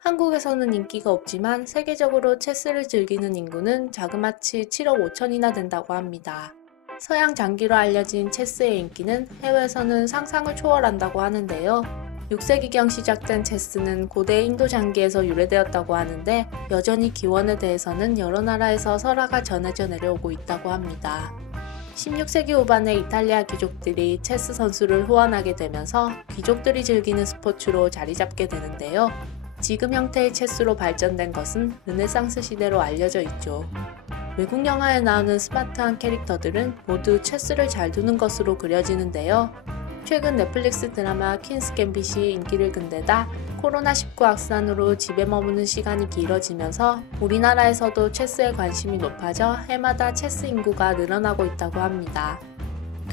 한국에서는 인기가 없지만 세계적으로 체스를 즐기는 인구는 자그마치 7억 5천이나 된다고 합니다. 서양 장기로 알려진 체스의 인기는 해외에서는 상상을 초월한다고 하는데요. 6세기경 시작된 체스는 고대 인도 장기에서 유래되었다고 하는데 여전히 기원에 대해서는 여러 나라에서 설화가 전해져 내려오고 있다고 합니다. 16세기 후반에 이탈리아 귀족들이 체스 선수를 후원하게 되면서 귀족들이 즐기는 스포츠로 자리 잡게 되는데요. 지금 형태의 체스로 발전된 것은 르네상스 시대로 알려져 있죠. 외국 영화에 나오는 스마트한 캐릭터들은 모두 체스를 잘 두는 것으로 그려지는데요. 최근 넷플릭스 드라마 퀸스 갬빗이 인기를 끈데다 코로나19 확산으로 집에 머무는 시간이 길어지면서 우리나라에서도 체스에 관심이 높아져 해마다 체스 인구가 늘어나고 있다고 합니다.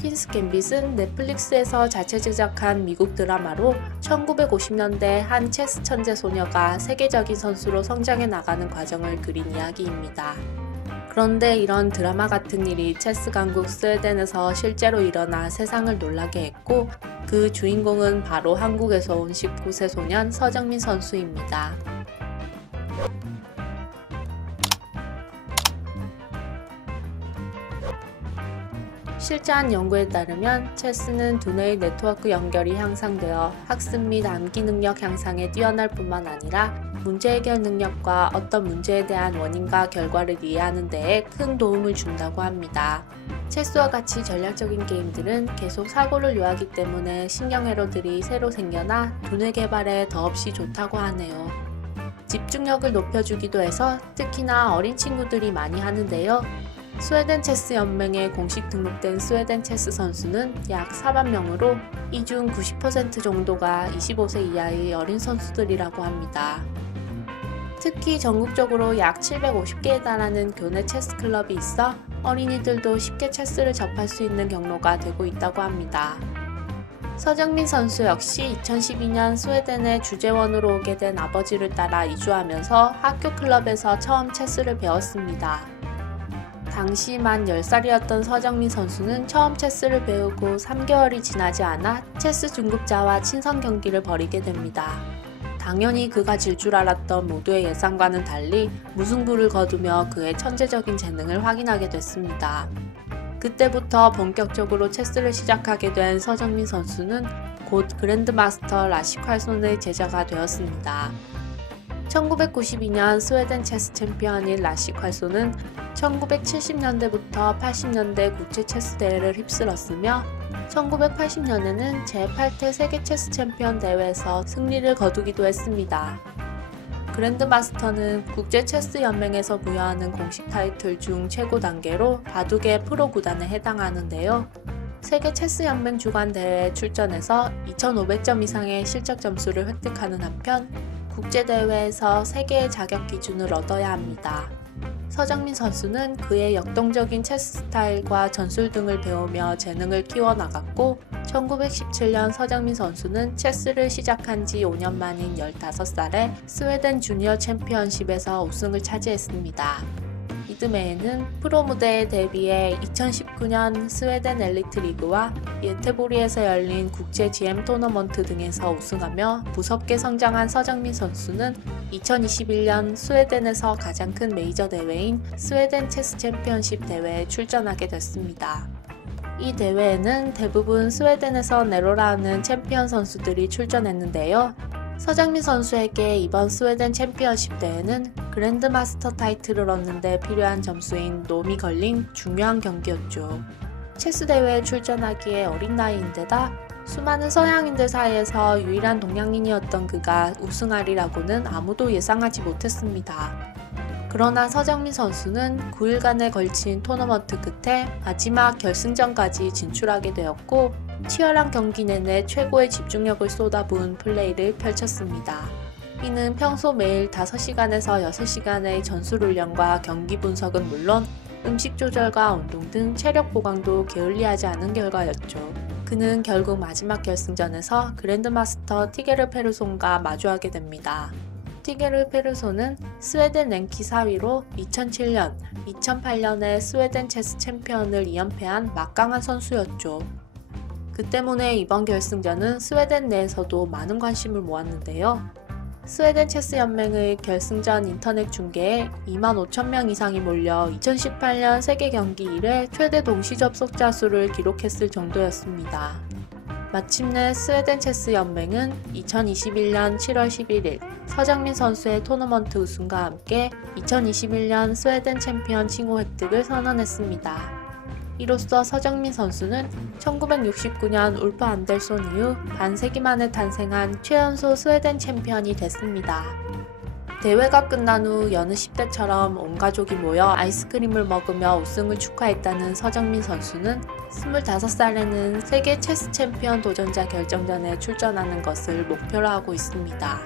퀸스 갬빗은 넷플릭스에서 자체 제작한 미국 드라마로 1950년대 한 체스 천재 소녀가 세계적인 선수로 성장해 나가는 과정을 그린 이야기입니다. 그런데 이런 드라마 같은 일이 체스 강국 스웨덴에서 실제로 일어나 세상을 놀라게 했고 그 주인공은 바로 한국에서 온 19세 소년 서정민 선수입니다. 실제 한 연구에 따르면 체스는 두뇌의 네트워크 연결이 향상되어 학습 및 암기 능력 향상에 뛰어날 뿐만 아니라 문제 해결 능력과 어떤 문제에 대한 원인과 결과를 이해하는 데에 큰 도움을 준다고 합니다. 체스와 같이 전략적인 게임들은 계속 사고를 요하기 때문에 신경회로들이 새로 생겨나 두뇌 개발에 더없이 좋다고 하네요. 집중력을 높여주기도 해서 특히나 어린 친구들이 많이 하는데요. 스웨덴 체스 연맹에 공식 등록된 스웨덴 체스 선수는 약 4만 명으로 이 중 90% 정도가 25세 이하의 어린 선수들이라고 합니다. 특히 전국적으로 약 750개에 달하는 교내 체스 클럽이 있어 어린이들도 쉽게 체스를 접할 수 있는 경로가 되고 있다고 합니다. 서정민 선수 역시 2012년 스웨덴에 주재원으로 오게 된 아버지를 따라 이주하면서 학교 클럽에서 처음 체스를 배웠습니다. 당시 만 10살이었던 서정민 선수는 처음 체스를 배우고 3개월이 지나지 않아 체스 중급자와 친선 경기를 벌이게 됩니다. 당연히 그가 질 줄 알았던 모두의 예상과는 달리 무승부를 거두며 그의 천재적인 재능을 확인하게 됐습니다. 그때부터 본격적으로 체스를 시작하게 된 서정민 선수는 곧 그랜드마스터 라시칼손의 제자가 되었습니다. 1992년 스웨덴 체스 챔피언인 라시칼손은 1970년대부터 80년대 국제 체스 대회를 휩쓸었으며 1980년에는 제8회 세계 체스 챔피언 대회에서 승리를 거두기도 했습니다. 그랜드마스터는 국제 체스 연맹에서 부여하는 공식 타이틀 중 최고 단계로 바둑의 프로 구단에 해당하는데요. 세계 체스 연맹 주관 대회에 출전해서 2500점 이상의 실적 점수를 획득하는 한편 국제대회에서 3개의 자격 기준을 얻어야 합니다. 서정민 선수는 그의 역동적인 체스 스타일과 전술 등을 배우며 재능을 키워나갔고 1917년 서정민 선수는 체스를 시작한 지 5년 만인 15살에 스웨덴 주니어 챔피언십에서 우승을 차지했습니다. 이듬해에는 프로 무대에 데뷔해 2019년 스웨덴 엘리트 리그와 예테보리에서 열린 국제 GM 토너먼트 등에서 우승하며 무섭게 성장한 서정민 선수는 2021년 스웨덴에서 가장 큰 메이저 대회인 스웨덴 체스 챔피언십 대회에 출전하게 됐습니다. 이 대회에는 대부분 스웨덴에서 내로라하는 챔피언 선수들이 출전했는데요. 서정민 선수에게 이번 스웨덴 챔피언십 대회는 그랜드마스터 타이틀을 얻는 데 필요한 점수인 놈이 걸린 중요한 경기였죠. 체스 대회에 출전하기에 어린 나이인데다 수많은 서양인들 사이에서 유일한 동양인이었던 그가 우승하리라고는 아무도 예상하지 못했습니다. 그러나 서정민 선수는 9일간에 걸친 토너먼트 끝에 마지막 결승전까지 진출하게 되었고 치열한 경기 내내 최고의 집중력을 쏟아부은 플레이를 펼쳤습니다. 이는 평소 매일 5시간에서 6시간의 전술 훈련과 경기 분석은 물론 음식 조절과 운동 등 체력 보강도 게을리하지 않은 결과였죠. 그는 결국 마지막 결승전에서 그랜드마스터 티게르 페르손과 마주하게 됩니다. 티게르 페르손은 스웨덴 랭키 4위로 2007년, 2008년에 스웨덴 체스 챔피언을 2연패한 막강한 선수였죠. 그 때문에 이번 결승전은 스웨덴 내에서도 많은 관심을 모았는데요. 스웨덴 체스 연맹의 결승전 인터넷 중계에 25,000명 이상이 몰려 2018년 세계 경기 이래 최대 동시 접속자 수를 기록했을 정도였습니다. 마침내 스웨덴 체스 연맹은 2021년 7월 11일 서정민 선수의 토너먼트 우승과 함께 2021년 스웨덴 챔피언 칭호 획득을 선언했습니다. 이로써 서정민 선수는 1969년 울프 안델손 이후 반세기 만에 탄생한 최연소 스웨덴 챔피언이 됐습니다. 대회가 끝난 후 여느 10대처럼 온 가족이 모여 아이스크림을 먹으며 우승을 축하했다는 서정민 선수는 25살에는 세계 체스 챔피언 도전자 결정전에 출전하는 것을 목표로 하고 있습니다.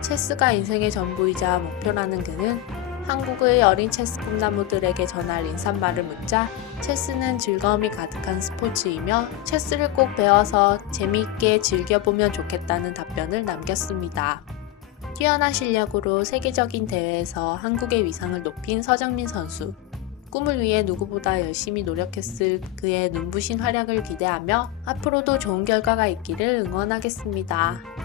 체스가 인생의 전부이자 목표라는 그는 한국의 어린 체스 꿈나무들에게 전할 인사말을 묻자 체스는 즐거움이 가득한 스포츠이며 체스를 꼭 배워서 재미있게 즐겨보면 좋겠다는 답변을 남겼습니다. 뛰어난 실력으로 세계적인 대회에서 한국의 위상을 높인 서정민 선수. 꿈을 위해 누구보다 열심히 노력했을 그의 눈부신 활약을 기대하며 앞으로도 좋은 결과가 있기를 응원하겠습니다.